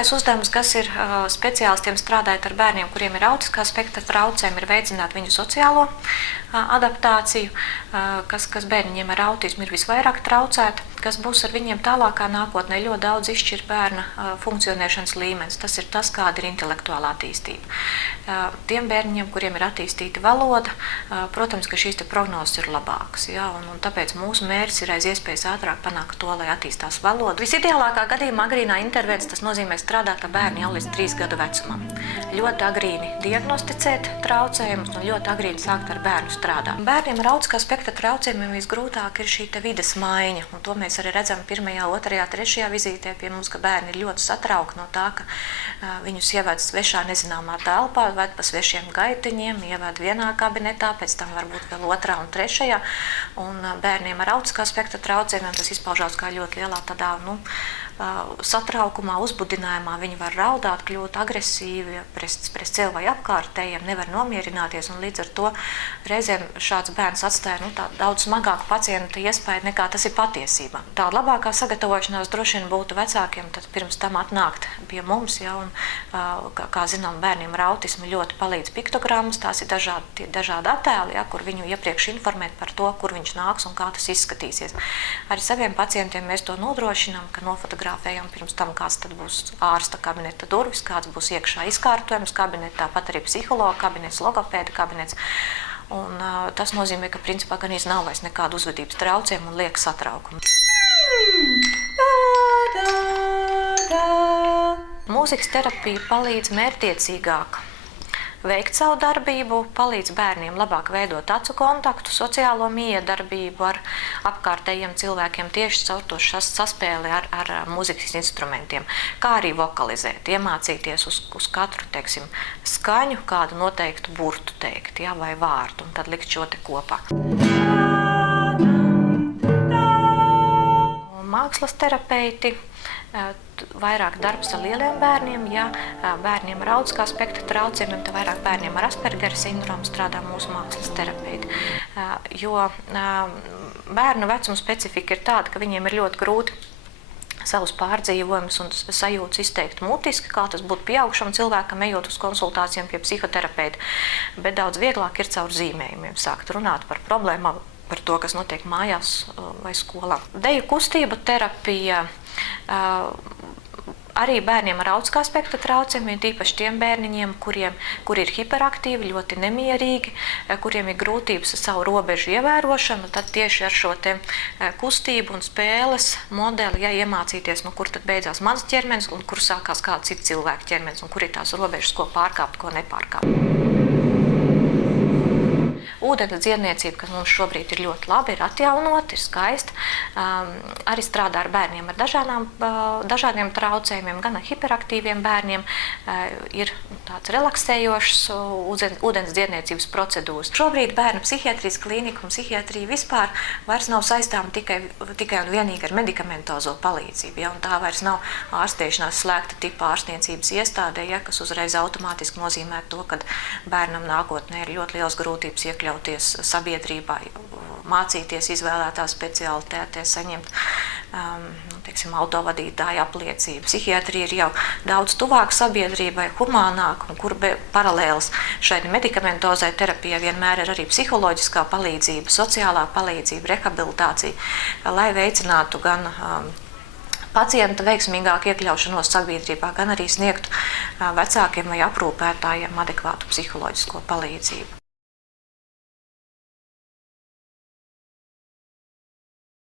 Galvenais uzdevums, kas ir speciālistiem strādājot ar bērniem, kuriem ir autiskā spektra traucējumi, ir veicināt viņu sociālo adaptāciju, kas bērniņiem ar autismu ir visvairāk traucēta, kas būs ar viņiem tālākā nākotnē. Ļoti daudz izšķir bērna funkcionēšanas līmenis. Tas ir tas, kāda ir intelektuālā attīstība. Tiem bērniņiem, kuriem ir attīstīta valoda, protams, ka šīs prognozes ir labākas. Ja? Un tāpēc mūsu mērķis ir aiz iespējas ātrāk panākt to, lai attīstās valoda. Visideālākā gadījumā agrīnā intervences, tas nozīmē strādāt ar bērnu jau līdz 3 gadu vecumam. Ļoti agrīni diagnosticēt traucējumus un ļoti agrīni sākt ar bērnu strādāt. Bērniem ar autiskā spektra traucējumiem visgrūtāk ir šī vides maiņa. Un to mēs arī redzam 1., 2., 3. vizītē pie mums, ka bērni ir ļoti satraukti no tā, ka viņus ieved svešā nezināmā telpā, ved pa svešiem gaitiņiem, ieved vienā kabinetā, pēc tam varbūt vēl 2. un 3. Un bērniem ar autiskā spektra traucējumiem tas izpaužās kā ļoti lielā tādā, satraukumā, uzbudinājumā. Viņi var raudāt, kļūt agresīvi pret sevi vai apkārtējiem, nevar nomierināties, un līdz ar to reizēm šāds bērns atstāja daudz smagāku pacienta iespēju nekā tas ir patiesībā. Tā labākā sagatavošanās droši vien būtu vecākiem tad pirms tam atnākt pie mums, ja, un, kā zinām, bērniem ar autismu ļoti palīdz piktogrammas, tās ir dažādi attēli, ja, kur viņu iepriekš informēt par to, kur viņš nāks un kā tas izskatīsies. Arī saviem pacientiem mēs to nodrošinām, ka nofotografējam pirms tam, kāds tad būs ārsta kabineta durvis, kāds būs iekšā izkārtojums kabinets, tāpat arī psihologa kabinets, logopēda kabinets. Un tas nozīmē, ka principā gan nav vairs nekādu uzvedības traucējumu un lieka satraukumu. Mūzikas terapija palīdz mērķtiecīgāk veikt savu darbību, palīdz bērniem labāk veidot acu kontaktu, sociālo miedarbību ar apkārtējiem cilvēkiem tieši caur to saspēli ar mūzikas instrumentiem, kā arī vokalizēt, iemācīties uz katru, skaņu, kādu noteiktu burtu teikt, ja, vai vārdu, un tad likt šo te kopā. Mākslas terapeiti, vairāk darbs ar lieliem bērniem, ja bērniem ar autiskā spektra traucējumiem, tad vairāk bērniem ar Aspergera sindromu strādā mūsu mākslas terapeiti. Jo bērnu vecuma specifika ir tāda, ka viņiem ir ļoti grūti savus pārdzīvojumus un sajūtas izteikt mutiski, kā tas būtu pieaugušam cilvēkam, ejot uz konsultācijām pie psihoterapeita, bet daudz vieglāk ir caur zīmējumiem sākt runāt par problēmām, par to, kas notiek mājās vai skolā. Deju kustību terapija arī bērniem ar autiskā spektra traucējumiem, tīpaši tiem bērniņiem, kuri ir hiperaktīvi, ļoti nemierīgi, kuriem ir grūtības ar savu robežu ievērošanu, tad tieši ar šo te kustību un spēles modeli, ja iemācīties, kur tad beidzās mans ķermenis un kur sākās kāds cits cilvēka ķermenis un kur ir tās robežas, ko pārkāpt, ko nepārkāpt. Ūdens dziedniecība, kas mums šobrīd ir ļoti labi, ir atjaunota, ir skaista. Arī strādā ar bērniem ar dažādiem traucējumiem, gan ar hiperaktīviem bērniem. Ir tāds relaksējošs ūdens dziedniecības procedūras. Šobrīd bērnu psihiatrijas klīnika un psihiatrija vispār vairs nav saistām tikai un vienīgi ar medikamentozo palīdzību. Ja? Un tā vairs nav ārstēšanās slēgta tipa ārstniecības iestādē, ja? Kas uzreiz automātiski nozīmē to, ka bērnam nākotnē ir ļoti liels grūtības iekļauties sabiedrībā, mācīties izvēlētā specialitātē, saņemt autovadītāja apliecību. Psihiatrija ir jau daudz tuvāk sabiedrībai, humānāk, un kur paralēls šai medikamentozai terapijai vienmēr ir arī psiholoģiskā palīdzība, sociālā palīdzība, rehabilitācija, lai veicinātu gan pacienta veiksmīgāku iekļaušanos sabiedrībā, gan arī sniegtu vecākiem vai aprūpētājiem adekvātu psiholoģisko palīdzību.